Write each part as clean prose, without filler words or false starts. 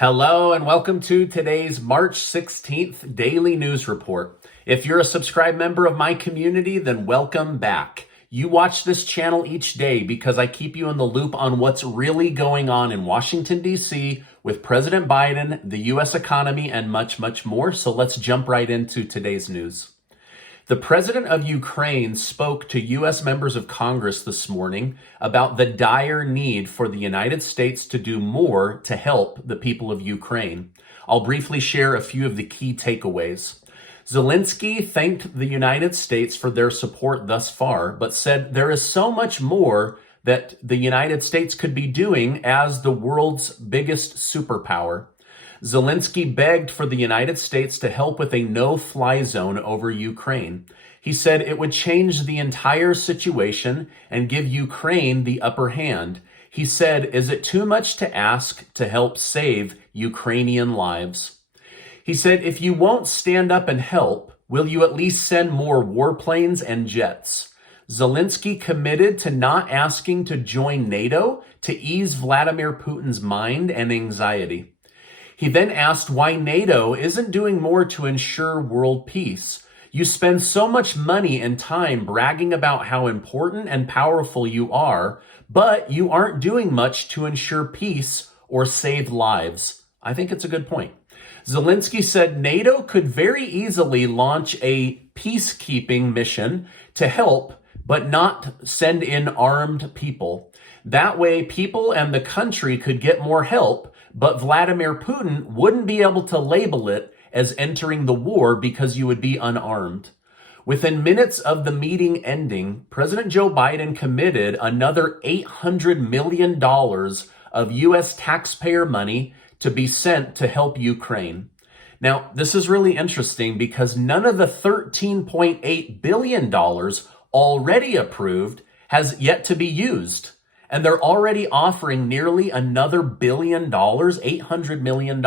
Hello and welcome to today's March 16th Daily News Report. If you're a subscribed member of my community, then welcome back. You watch this channel each day because I keep you in the loop on what's really going on in Washington, D.C. with President Biden, the U.S. economy, and much, much more. So let's jump right into today's news. The president of Ukraine spoke to U.S. members of Congress this morning about the dire need for the United States to do more to help the people of Ukraine. I'll briefly share a few of the key takeaways. Zelensky thanked the United States for their support thus far, but said there is so much more that the United States could be doing as the world's biggest superpower. Zelensky begged for the United States to help with a no-fly zone over Ukraine. He said it would change the entire situation and give Ukraine the upper hand. He said, "Is it too much to ask to help save Ukrainian lives?" He said, "If you won't stand up and help, will you at least send more warplanes and jets?" Zelensky committed to not asking to join NATO to ease Vladimir Putin's mind and anxiety. He then asked why NATO isn't doing more to ensure world peace. You spend so much money and time bragging about how important and powerful you are, but you aren't doing much to ensure peace or save lives. I think it's a good point. Zelensky said NATO could very easily launch a peacekeeping mission to help, but not send in armed people. That way, people and the country could get more help, but Vladimir Putin wouldn't be able to label it as entering the war because you would be unarmed. Within minutes of the meeting ending, President Joe Biden committed another $800 million of U.S. taxpayer money to be sent to help Ukraine. Now, this is really interesting because none of the $13.8 billion already approved has yet to be used. And they're already offering nearly another $1 billion, $800 million.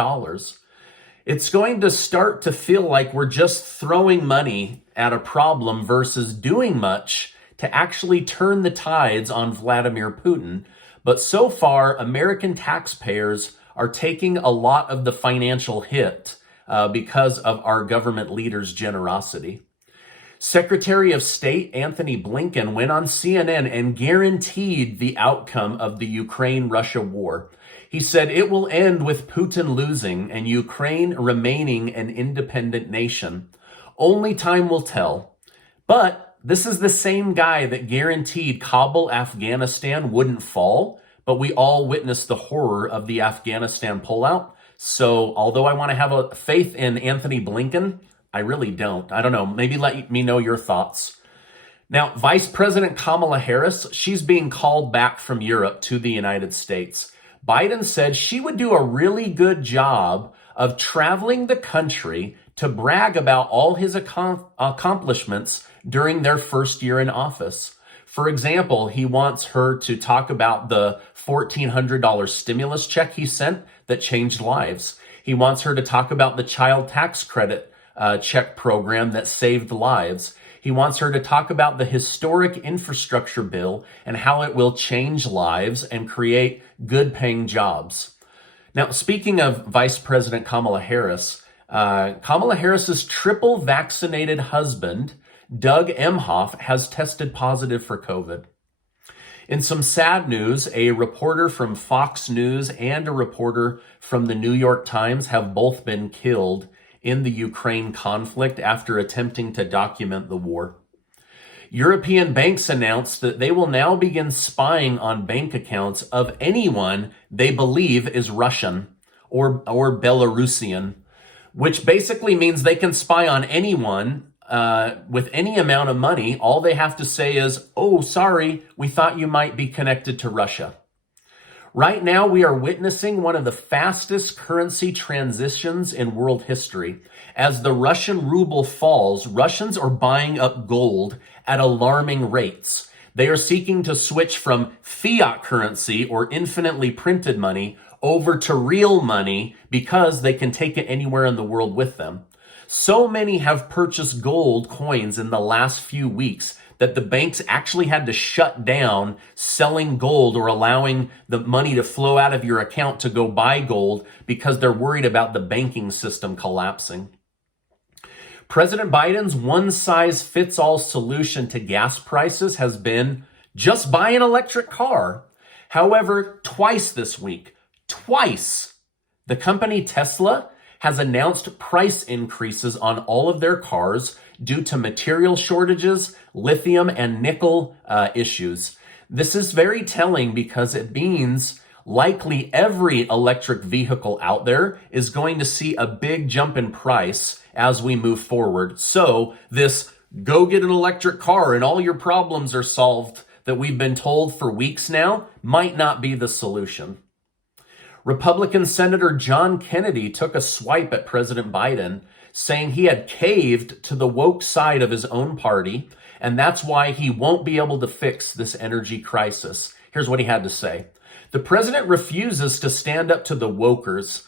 It's going to start to feel like we're just throwing money at a problem versus doing much to actually turn the tides on Vladimir Putin. But so far, American taxpayers are taking a lot of the financial hit because of our government leaders' generosity. Secretary of State Anthony Blinken went on CNN and guaranteed the outcome of the Ukraine-Russia war. He said it will end with Putin losing and Ukraine remaining an independent nation. Only time will tell. But this is the same guy that guaranteed Kabul, Afghanistan wouldn't fall, but we all witnessed the horror of the Afghanistan pullout. So although I want to have a faith in Anthony Blinken, I really don't. I don't know. Maybe let me know your thoughts. Now, Vice President Kamala Harris, she's being called back from Europe to the United States. Biden said she would do a really good job of traveling the country to brag about all his accomplishments during their first year in office. For example, he wants her to talk about the $1,400 stimulus check he sent that changed lives. He wants her to talk about the child tax credit check program that saved lives. He wants her to talk about the historic infrastructure bill and how it will change lives and create good-paying jobs. Now, speaking of Vice President Kamala Harris's triple vaccinated husband, Doug Emhoff, has tested positive for COVID. In some sad news, a reporter from Fox News and a reporter from the New York Times have both been killed in the Ukraine conflict after attempting to document the war. European banks announced that they will now begin spying on bank accounts of anyone they believe is Russian or Belarusian, which basically means they can spy on anyone with any amount of money. All they have to say is, "Oh, sorry, we thought you might be connected to Russia." Right now, we are witnessing one of the fastest currency transitions in world history. As the Russian ruble falls, Russians are buying up gold at alarming rates. They are seeking to switch from fiat currency or infinitely printed money over to real money because they can take it anywhere in the world with them. So many have purchased gold coins in the last few weeks that the banks actually had to shut down selling gold or allowing the money to flow out of your account to go buy gold because they're worried about the banking system collapsing. President Biden's one-size-fits-all solution to gas prices has been just buy an electric car. However, twice this week, the company Tesla has announced price increases on all of their cars due to material shortages, lithium and nickel issues. This is very telling because it means likely every electric vehicle out there is going to see a big jump in price as we move forward. So this go get an electric car and all your problems are solved that we've been told for weeks now might not be the solution. Republican Senator John Kennedy took a swipe at President Biden, saying he had caved to the woke side of his own party, and that's why he won't be able to fix this energy crisis. Here's what he had to say. The president refuses to stand up to the wokers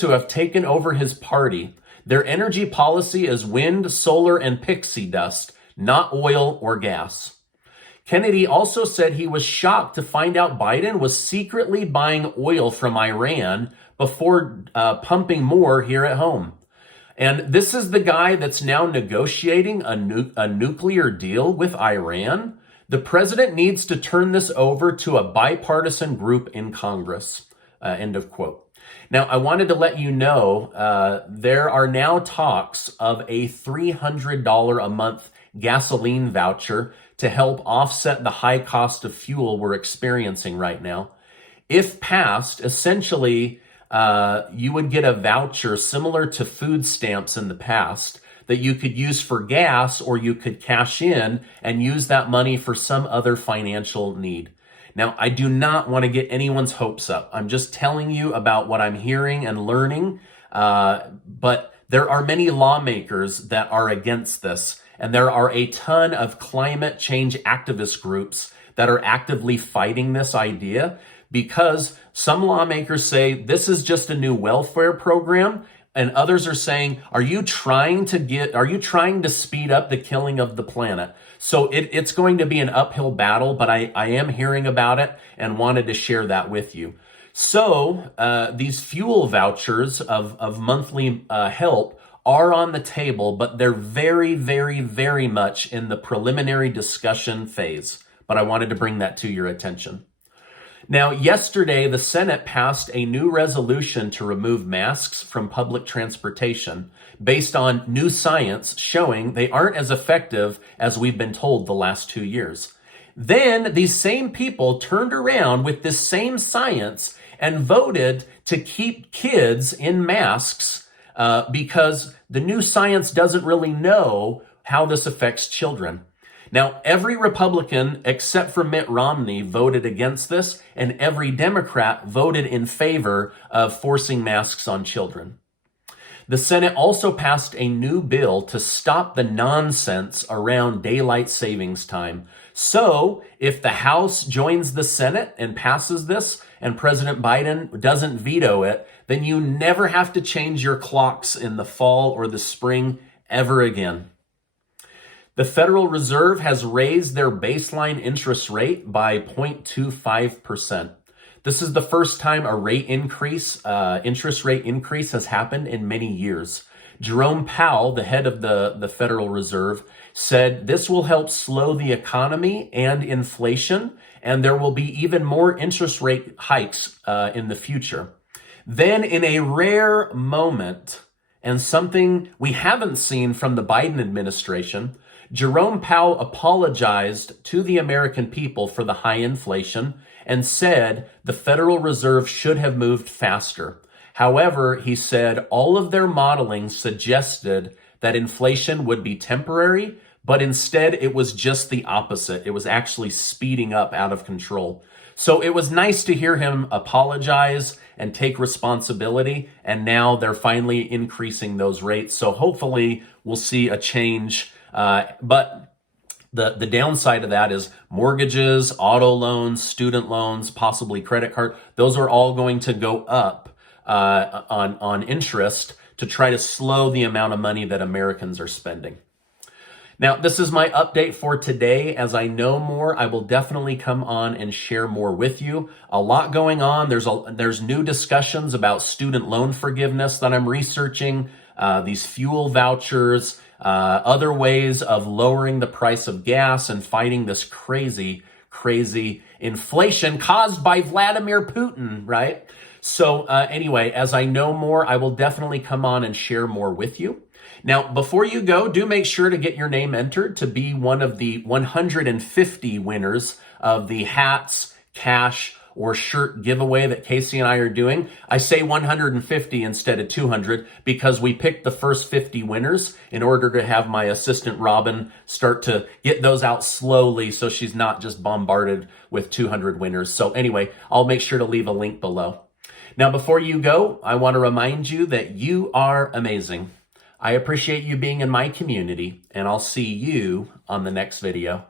who have taken over his party. Their energy policy is wind, solar, and pixie dust, not oil or gas. Kennedy also said he was shocked to find out Biden was secretly buying oil from Iran before pumping more here at home. And this is the guy that's now negotiating a nuclear deal with Iran. The president needs to turn this over to a bipartisan group in Congress. End of quote. Now, I wanted to let you know there are now talks of a $300 a month gasoline voucher to help offset the high cost of fuel we're experiencing right now. If passed, essentially, you would get a voucher similar to food stamps in the past that you could use for gas, or you could cash in and use that money for some other financial need. Now, I do not want to get anyone's hopes up. I'm just telling you about what I'm hearing and learning. But there are many lawmakers that are against this. And there are a ton of climate change activist groups that are actively fighting this idea, because some lawmakers say this is just a new welfare program, and others are saying, are you trying to speed up the killing of the planet? So it's going to be an uphill battle, but I am hearing about it and wanted to share that with you. So these fuel vouchers of monthly help are on the table, but they're very, very, very much in the preliminary discussion phase. But I wanted to bring that to your attention. Now, yesterday, the Senate passed a new resolution to remove masks from public transportation based on new science showing they aren't as effective as we've been told the last 2 years. Then these same people turned around with this same science and voted to keep kids in masks because the new science doesn't really know how this affects children. Now, every Republican except for Mitt Romney voted against this, and every Democrat voted in favor of forcing masks on children. The Senate also passed a new bill to stop the nonsense around daylight savings time. So, if the House joins the Senate and passes this, and President Biden doesn't veto it, then you never have to change your clocks in the fall or the spring ever again. The Federal Reserve has raised their baseline interest rate by 0.25%. This is the first time a interest rate increase has happened in many years. Jerome Powell, the head of the Federal Reserve, said this will help slow the economy and inflation, and there will be even more interest rate hikes in the future. Then, in a rare moment, and something we haven't seen from the Biden administration, Jerome Powell apologized to the American people for the high inflation and said the Federal Reserve should have moved faster. However, he said all of their modeling suggested that inflation would be temporary, but instead it was just the opposite. It was actually speeding up out of control. So it was nice to hear him apologize and take responsibility, and now they're finally increasing those rates. So hopefully we'll see a change. But the downside of that is mortgages, auto loans, student loans, possibly credit card. Those are all going to go up on interest to try to slow the amount of money that Americans are spending. Now, this is my update for today. As I know more, I will definitely come on and share more with you. A lot going on. There's new discussions about student loan forgiveness that I'm researching, these fuel vouchers, other ways of lowering the price of gas and fighting this crazy inflation caused by Vladimir Putin, right? So anyway, as I know more, I will definitely come on and share more with you. Now, before you go, do make sure to get your name entered to be one of the 150 winners of the hats, cash, or shirt giveaway that Casey and I are doing. I say 150 instead of 200 because we picked the first 50 winners in order to have my assistant Robin start to get those out slowly so she's not just bombarded with 200 winners. So anyway, I'll make sure to leave a link below. Now, before you go, I want to remind you that you are amazing. I appreciate you being in my community, and I'll see you on the next video.